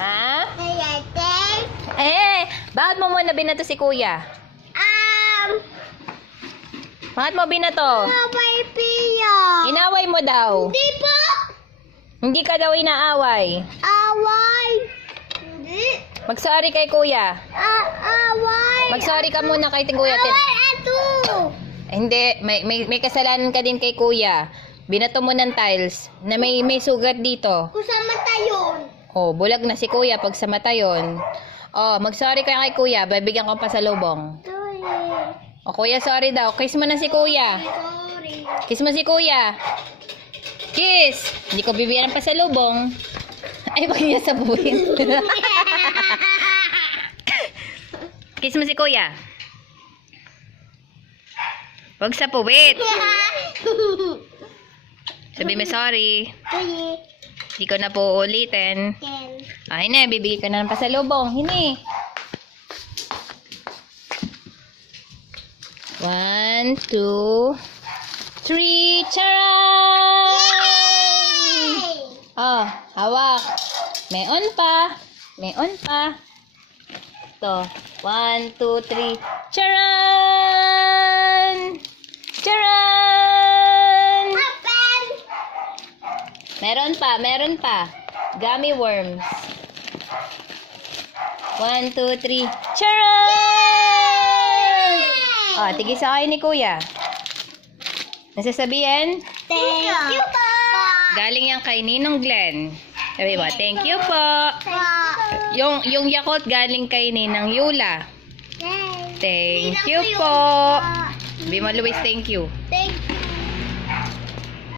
Ha? Bakit mo muna binato si kuya? Bakit mo binato? Inaway mo daw. Hindi po. Hindi ka daw inaaway. Away. Hindi. Mag-sorry kay kuya. Away. Mag-sorry ka muna kay kuya. Away ato. Hindi, may kasalanan ka din kay kuya. Binato mo ng tiles na may sugat dito. Kusama tayo. Oh, bulag na si kuya pag sa mata yun. Oh, mag-sorry ka kay kuya. Babigyan ko pa sa lubong. Sorry. O kuya, sorry daw. Kiss mo na si kuya. Sorry. Kiss mo si kuya. Kiss! Hindi ko bibigyan ng pasalubong. Ay, wag niya sabuhin. Kiss mo si kuya. Wag sa puwit. Sabi mo sorry. Hindi ko na po ulitin. Ay na, bibigyan ka na ng pasalubong. Hini. 1, 2, 3. Charan! Oh, hawak. Meon pa. Meon pa. Ito. 1, 2, 3. Charan! Charan! Meron pa. Gummy worms. 1, 2, 3. Charan! Oh, tigis sa kayo ni kuya. Nasasabihin? Thank you po. Galing yan kay Ninong Glenn. Sabi mo, thank you po. Yung Yakult galing kay Ninang Yula. Thank you po. Sabi mo, Luis, thank you. Thank